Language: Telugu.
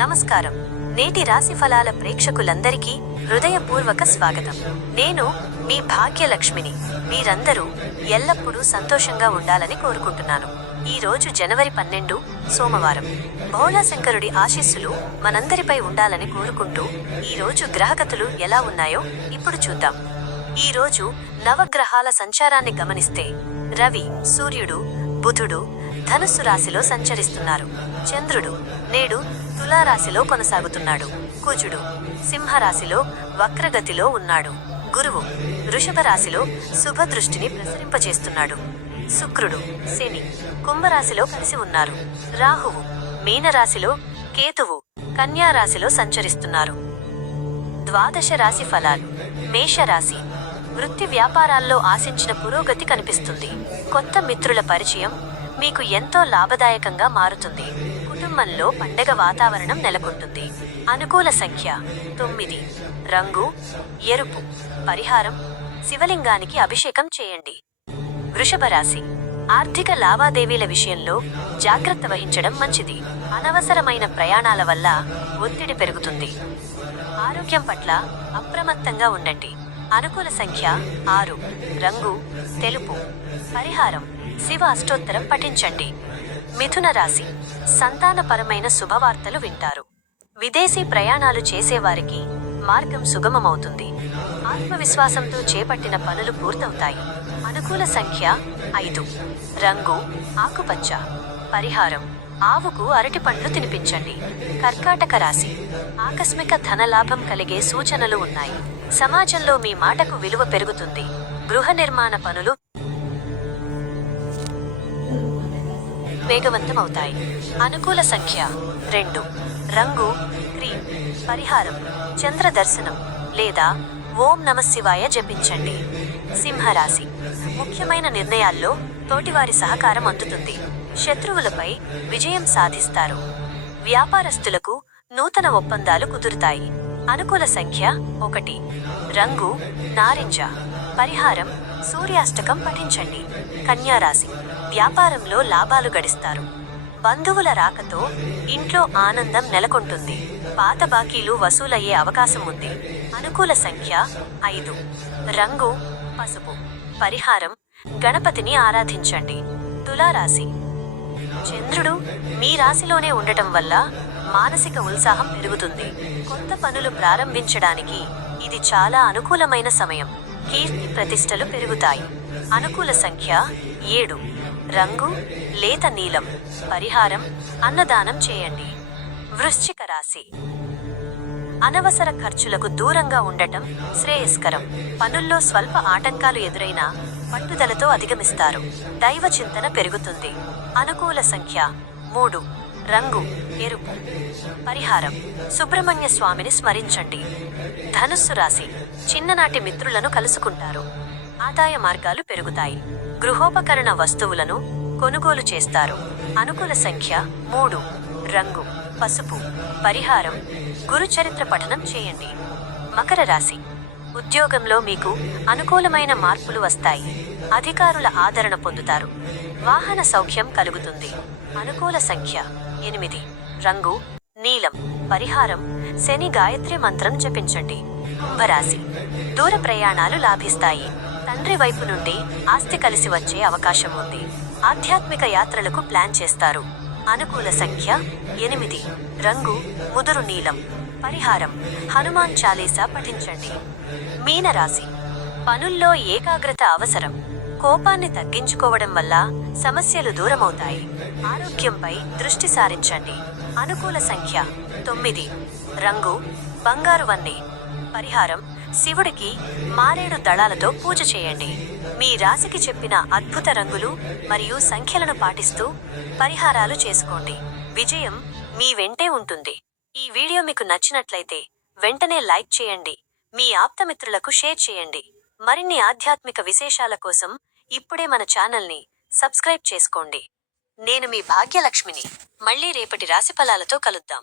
నమస్కారం. నేటి రాశి ఫలాల ప్రేక్షకులందరికీ హృదయపూర్వక స్వాగతం. నేను మీ భాగ్యలక్ష్మిని. మీరందరూ ఎల్లప్పుడూ సంతోషంగా ఉండాలని కోరుకుంటున్నాను. ఈ రోజు జనవరి 12 సోమవారం. భోళాశంకరుడి ఆశీస్సులు మనందరిపై ఉండాలని కోరుకుంటూ ఈ రోజు గ్రహగతులు ఎలా ఉన్నాయో ఇప్పుడు చూద్దాం. ఈ రోజు నవగ్రహాల సంచారాన్ని గమనిస్తే రవి, సూర్యుడు, బుధుడు ధనుస్సు రాశిలో సంచరిస్తున్నారు. చంద్రుడు నేడు తులారాశిలో కొనసాగుతున్నాడు. కుజుడు సింహరాశిలో వక్రగతిలో ఉన్నాడు. గురువు వృషభ రాశిలో శుభదృష్టిని ప్రసరింపచేస్తున్నాడు. శుక్రుడు, శని కుంభరాశిలో కలిసి ఉన్నారు. రాహువు మీనరాశిలో, కేతువు కన్యారాశిలో సంచరిస్తున్నారు. ద్వాదశ రాశి ఫలాలు. మేషరాశి. వృత్తి వ్యాపారాల్లో ఆశించిన పురోగతి కనిపిస్తుంది. కొత్త మిత్రుల పరిచయం మీకు ఎంతో లాభదాయకంగా మారుతుంది. కుటుంబంలో పండగ వాతావరణం నెలకొంటుంది. అనుకూల సంఖ్య 9. రంగు ఎరుపు. పరిహారం శివలింగానికి అభిషేకం చేయండి. వృషభ రాశి. ఆర్థిక లావాదేవీల విషయంలో జాగ్రత్త వహించడం మంచిది. అనవసరమైన ప్రయాణాల వల్ల ఒత్తిడి పెరుగుతుంది. ఆరోగ్యం పట్ల అప్రమత్తంగా ఉండండి. అనుకూల సంఖ్య 6. రంగు తెలుపు. పరిహారం శివ అష్టోత్తరం పఠించండి. మిథున రాశి. సంతానపరమైన శుభవార్తలు వింటారు. విదేశీ ప్రయాణాలు చేసేవారికి మార్గం సుగమమవుతుంది. ఆత్మవిశ్వాసంతో చేపట్టిన పనులు పూర్తవుతాయి. అనుకూల సంఖ్య 5. రంగు ఆకుపచ్చ. పరిహారం ఆవుకు అరటి పండ్లు తినిపించండి. కర్కాటక రాశి. ఆకస్మిక ధనలాభం కలిగే సూచనలు ఉన్నాయి. సమాజంలో మీ మాటకు విలువ పెరుగుతుంది. గృహ నిర్మాణ పనులు వేగవంతమవుతాయి. అనుకూల సంఖ్య 2. రంగు క్రీమ్. పరిహారం చంద్ర దర్శనం లేదా ఓం నమఃశివాయ జపించండి. సింహరాశి. ముఖ్యమైన నిర్ణయాల్లో తోటివారి సహకారం అందుతుంది. శత్రువులపై విజయం సాధిస్తారు. వ్యాపారస్తులకు నూతన ఒప్పందాలు కుదురుతాయి. అనుకూల సంఖ్య 1. రంగు నారింజ. పరిహారం సూర్యాష్టకం పఠించండి. కన్యారాశి. వ్యాపారంలో లాభాలు గడిస్తారు. బంధువుల రాకతో ఇంట్లో ఆనందం నెలకొంటుంది. పాత బాకీలు వసూలయ్యే అవకాశం ఉంది. అనుకూల సంఖ్య 5. రంగు పసుపు. పరిహారం గణపతిని ఆరాధించండి. తులారాశి. చంద్రుడు మీ రాశిలోనే ఉండటం వల్ల మానసిక ఉత్సాహం పెరుగుతుంది. కొత్త పనులు ప్రారంభించడానికి ఇది చాలా అనుకూలమైన సమయం. కీర్తి ప్రతిష్టలు పెరుగుతాయి. అనుకూల సంఖ్య 7. రంగు లేత నీలం. పరిహారం అన్నదానం చేయండి. వృశ్చిక రాశి. అనవసర ఖర్చులకు దూరంగా ఉండటం శ్రేయస్కరం. పనుల్లో స్వల్ప ఆటంకాలు ఎదురైనా పట్టుదలతో అధిగమిస్తారు. దైవ చింతన పెరుగుతుంది. అనుకూల సంఖ్య 3. రంగు ఎరుపు. పరిహారం సుబ్రహ్మణ్య స్వామిని స్మరించండి. ధనుస్సు రాశి. చిన్ననాటి మిత్రులను కలుసుకుంటారు. ఆదాయ మార్గాలు పెరుగుతాయి. గృహోపకరణ వస్తువులను కొనుగోలు చేస్తారు. అనుకూల సంఖ్య 3. రంగు పసుపు. పరిహారం గురుచరిత్ర పఠనం చేయండి. మకర రాశి. ఉద్యోగంలో మీకు అనుకూలమైన మార్పులు వస్తాయి. అధికారుల ఆదరణ పొందుతారు. వాహన సౌఖ్యం కలుగుతుంది. అనుకూల సంఖ్య 8. రంగు నీలం. పరిహారం శని గాయత్రి మంత్రం జపించండి. కుంభరాశి. దూర ప్రయాణాలు లాభిస్తాయి. తండ్రి వైపు నుండి ఆస్తి కలిసి వచ్చే అవకాశం ఉంది. ఆధ్యాత్మిక యాత్రలకు ప్లాన్ చేస్తారు. అనుకూల సంఖ్య 8. రంగు ముదురు నీలం. పరిహారం హనుమాన్ చాలీసా పఠించండి. మీనరాశి. పనుల్లో ఏకాగ్రత అవసరం. కోపాన్ని తగ్గించుకోవడం వల్ల సమస్యలు దూరమవుతాయి. ఆరోగ్యంపై దృష్టి సారించండి. అనుకూల సంఖ్య 9. రంగు బంగారు వన్నె. పరిహారం శివుడికి మారేడు దళాలతో పూజ చేయండి. మీ రాశికి చెప్పిన అద్భుత రంగులు మరియు సంఖ్యలను పాటిస్తూ పరిహారాలు చేసుకోండి. విజయం మీ వెంటే ఉంటుంది. ఈ వీడియో మీకు నచ్చినట్లయితే వెంటనే లైక్ చేయండి. మీ ఆప్తమిత్రులకు షేర్ చేయండి. మరిన్ని ఆధ్యాత్మిక విశేషాల కోసం ఇప్పుడే మన ఛానల్ని సబ్స్క్రైబ్ చేసుకోండి. నేను మీ భాగ్యలక్ష్మిని. మళ్ళీ రేపటి రాశి ఫలాలతో కలుద్దాం.